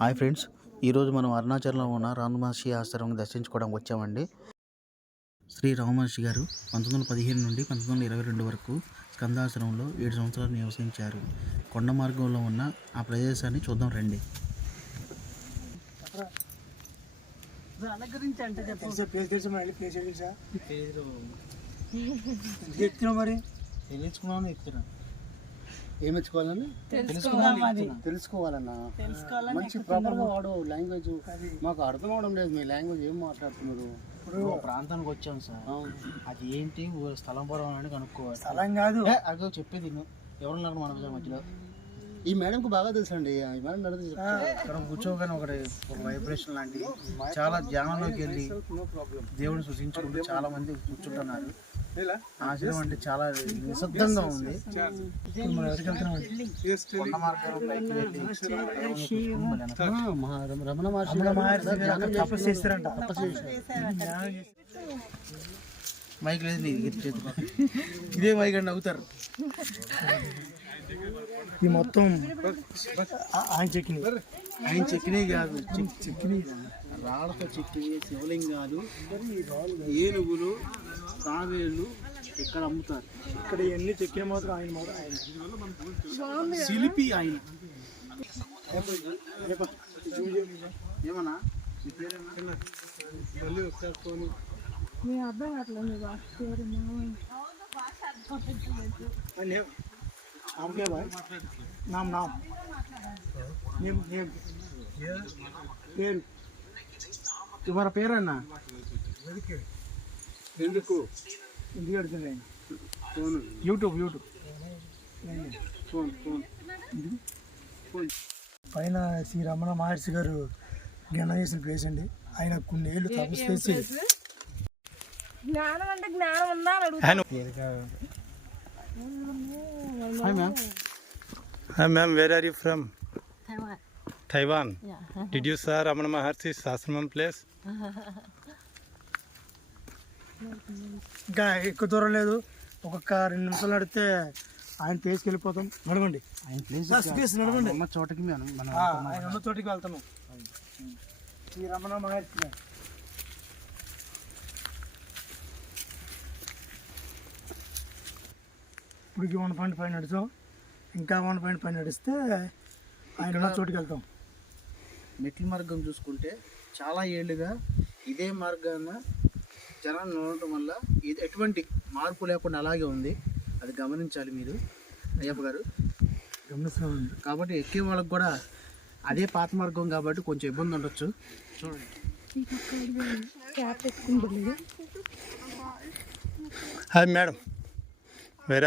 Hi friends ఈరోజు మనం అరుణాచలంలో ఉన్న రామహర్షి ఆశ్రమం దర్శించుకోవడానికి వచ్చామండి. శ్రీ రామహర్షి గారు పంతొమ్మిది వందల పదిహేను నుండి పంతొమ్మిది వందల ఇరవై రెండు వరకు స్కందాశ్రమంలో ఏడు సంవత్సరాలు నివసించారు. కొండ మార్గంలో ఉన్న ఆ ప్రదేశాన్ని చూద్దాం రండి. మరి? ఏం మెచ్చుకోవాలని తెలుసుకోవాలన్నా? మంచి ప్రాపర్గా వాడు లాంగ్వేజ్. మాకు అర్థం అవడం లేదు మీ లాంగ్వేజ్ ఏం మాట్లాడుతున్నారు? ఇప్పుడు ప్రాంతానికి వచ్చాం సార్. అది ఏంటి? స్థలం పొలం అని కనుక్కోవాలి. స్థలం కాదు. అదో చెప్పేది ఎవరున్నారు మన మధ్యలో? ఈ మేడం కు బాగా తెలుసు అండి ఈ మేడం నడితే ఇక్కడ కూర్చోగానే ఒకటి ఒక వైబ్రేషన్ లాంటి చాలా ధ్యానంలోకి వెళ్ళి దేవుడిని సృష్టించుకుంటూ చాలా మంది కూర్చుంటున్నారు. ఆశ్రమం అంటే చాలా నిశ్శబ్దంగా ఉంది. మనం రమణ మహర్షి తపస్సు చేస్తారంట తపస్సు చేస్తారు. మైక్ లేదు నీ దగ్గర చేతిలో. ఇదే మైక్ అండి అవుతారు ఈ మొత్తం ఆయన చెక్కింది ఆయన చెక్కినవి కాదు చెక్ చెక్కినవి రాళ్ళతో చెక్కినవి శివలింగాలు ఏనుగులు తావేళ్ళు ఇక్కడ అమ్ముతారు ఇక్కడ ఇవన్నీ చెక్కిన మాత్రం ఆయన మాత్రం ఆయన శిల్పి ఆయన రేపా, జూమ్ చేయండి. ఏమన్నా మీ పేరేమన్నా? మళ్ళీ ఒకసారి ఫోన్ नेम नाम क्या भाई नाम नाम नेम नेम పేరు వారి పేరన్నా? ఎందుకు? ఎందుకు ఆయన? Phone. YouTube YouTube. Phone phone. Phone. పైన శ్రీ రమణ మహర్షి గారు జ్ఞానం చేసిన ప్లేస్ అండి. ఆయన కొన్ని ఏళ్ళు తపస్సు చేసి జ్ఞానం అంటే జ్ఞానం ఉందా hi ma'am hi ma'am where are you from Taiwan Yeah. Sir Ramana Maharshi Ramana place ఇంకా ఎక్కువ దూరం లేదు. ఒక్కొక్క రెండు నిమిషాలు నడితే ఆయన ప్లేస్కి వెళ్ళిపోతాం. నడవండి. ఆయన ప్లేస్ నడవండి. ఉన్న చోటకి మనం మనం ఆయన ఉన్న చోటికి వెళ్తాము శ్రీ రమణ మహర్షి. ఇప్పటికి వన్ పాయింట్ ఫైవ్ నడిచాం. ఇంకా వన్ పాయింట్ ఫైవ్ నడిస్తే ఆయన చోటికి వెళ్తాం. మెట్ల మార్గం చూసుకుంటే చాలా ఏళ్ళుగా ఇదే మార్గాన జనాలు ఉండటం వల్ల ఇది ఎటువంటి మార్పు లేకుండా అలాగే ఉంది అది గమనించాలి మీరు అయ్యప్ప గారు గమనిస్తున్నామండి కాబట్టి ఎక్కే వాళ్ళకి కూడా అదే పాత మార్గం కాబట్టి కొంచెం ఇబ్బంది ఉండొచ్చు చూడండి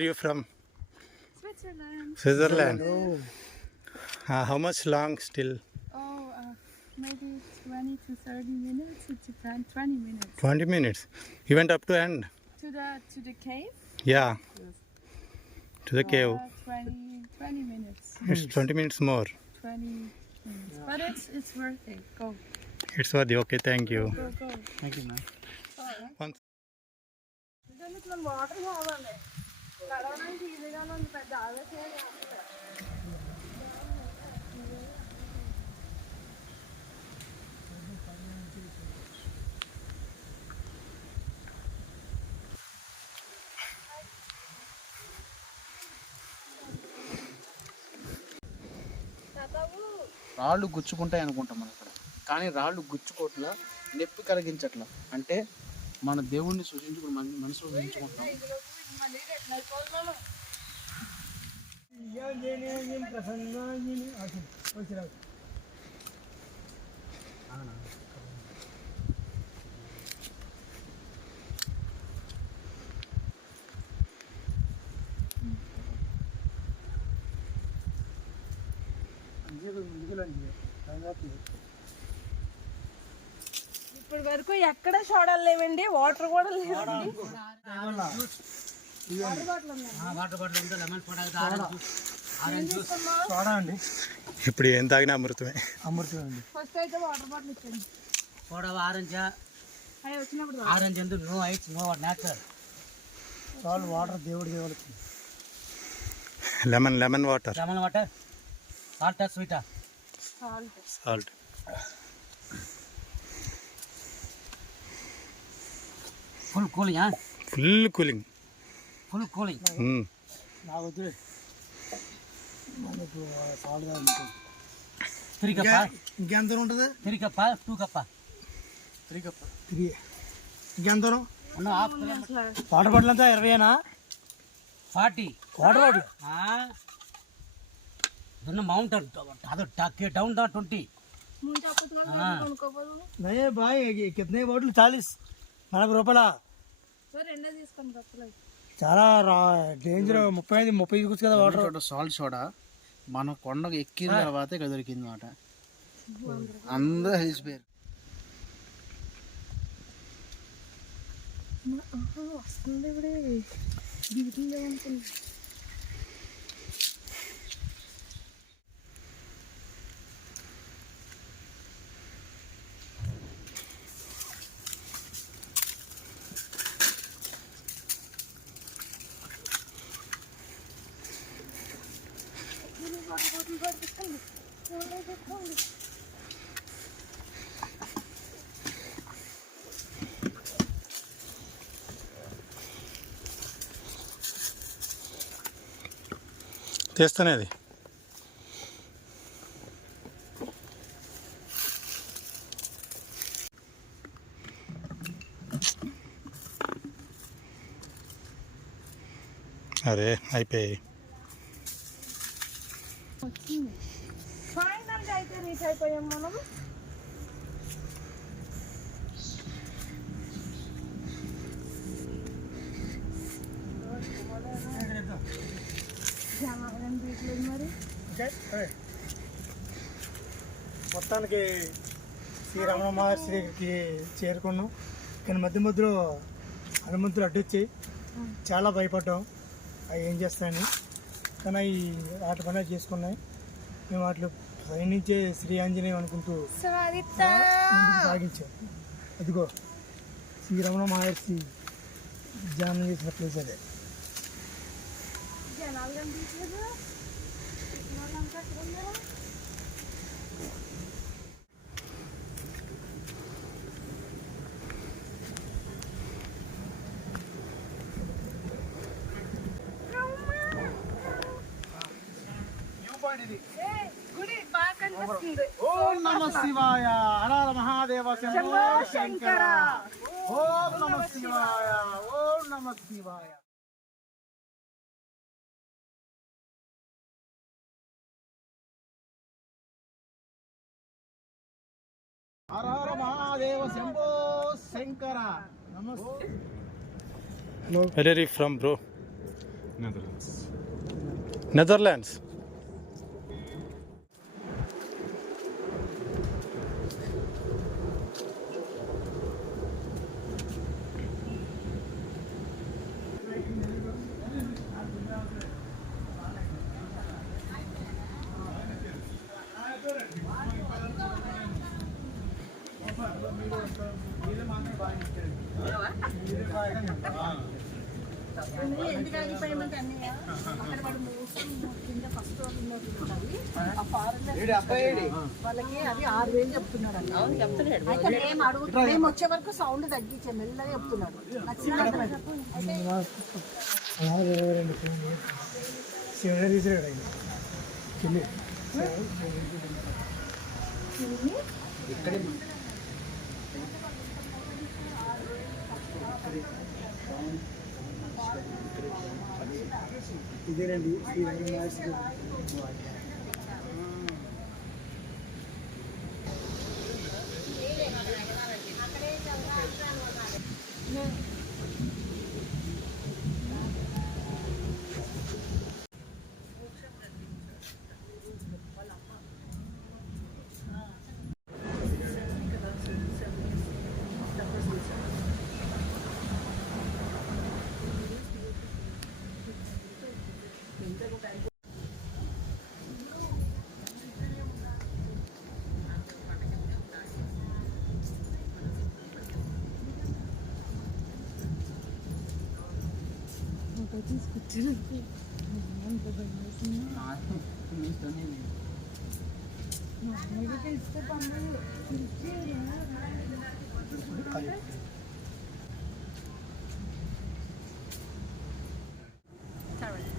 you from? Switzerland. Switzerland. Uh, how much long still? Oh, uh, maybe 20 to 30 minutes. It depends. 20 minutes. 20 minutes. You went up to end? To the to the cave. Yeah. To the cave. Uh, 20 20 minutes. It's 20 minutes more. 20 minutes. But it's it's worth it. Go It's worthy. Okay, thank you. go go. Thank you ma'am Once. Water కావాలి నడవడానికి ఈజీగానే ఉంది పెద్ద ఆలోచన రాళ్ళు గుచ్చుకుంటాయి అనుకుంటాం మనం ఇక్కడ. కానీ రాళ్ళు గుచ్చుకోట్ల నొప్పి కలిగించట్ల. అంటే మన దేవుణ్ణి సూచించుకుని మన మనసు సృష్టించుకుంటాం ఇప్పటి వరకు ఎక్కడ చూడలేమండి వాటర్ కూడా లేవండి. ఇప్పుడు ఏం తాగినా అమృతమే. అమృతం అండి. ఫస్ట్ అయితే వాటర్ బాటిల్ ఇచ్చండి సోడా ఆరెంజ్. అవి వచ్చినప్పుడు ఆరెంజ్ అందు నో ఐస్ నో న్యాచురల్ చాలు వాటర్ దేవుడి దేవుడికి. Lemon lemon water. Lemon water. Salt స్వీటా Salt. Salt Full cooling, huh? Full cooling Full cooling. నా వద్దు మనకు సాల్గా ఉంటుంది Three kappa, ఇంకెంత దూరం ఉంటుంది three kappa, two kappa. Three cup three ఇంకెంత దూరం No, half kilometer. Water bottle అంతా ఇరవైనా Forty. Water bottle It down the twenty. ముందు అప్పుడు కొనుక్కోపోదు నయే బాయ్ కితనే బాటిల్ చాలీస్. నలభై రూపాయల. చాలా రా డేంజర్ ముప్పై ఐదు ముప్పై తీసుకొచ్చు కదా వాటర్ సాల్ట్ సోడా మనం కొండకు ఎక్కిన తర్వాత ఇక్కడ దొరికింది మాట అందరూ. తెలిసిపోయారు వస్తుంది ఇప్పుడే. చేస్తూనే అది. అరే అయిపోయాయి. ఫైనల్గా అయితే రీచ్ అయిపోయాం మనం. మొత్తానికి శ్రీ రమణ మహర్షి దగ్గరికి చేరుకున్నాం. కానీ మధ్య మధ్యలో హనుమంతులు అడ్డొచ్చి చాలా భయపడ్డాం. అవి ఏం చేస్తాయని కానీ అవి వాటి పని చేసుకున్నాయి. మేము వాటిలో పయనించే శ్రీ ఆంజనేయం అనుకుంటూ సాగించాం. అదిగో శ్రీ రమణ మహర్షి ధ్యానం చేసిన ప్లేస్ అదే ఓం నమ శివాయ హరాల మహాదేవ శంభో శంకర ఓం నమ శివాయ ఓం నమ శివాయ హర మహాదేవ శంభో శంకర నమస్తే Where are you from, bro? Netherlands. ఎందుకు ఆగిపోయామంటే అన్నయ్య అక్కడ వాడు కింద ఫస్ట్ ఫారెన్ వాళ్ళకి అది ఆరు వేలు చెప్తున్నాడు. అన్న అయితే మేము అడుగుతున్నాం మేము వచ్చే వరకు సౌండ్ తగ్గించాం మెల్లగా చెప్తున్నాడు. అయితే ఇదేనండి Shri Ranganatha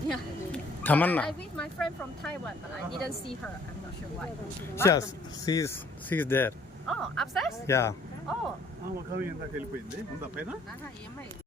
Yeah. Tamanna. I, I with my friend from Taiwan, but I didn't see her. I'm not sure why. Yes, she's she's there. oh, upstairs? Yeah. Oh, ఆ ఒక వెళ్ళిపోయింది ఉందా పైన ఆహా, ఏమైంది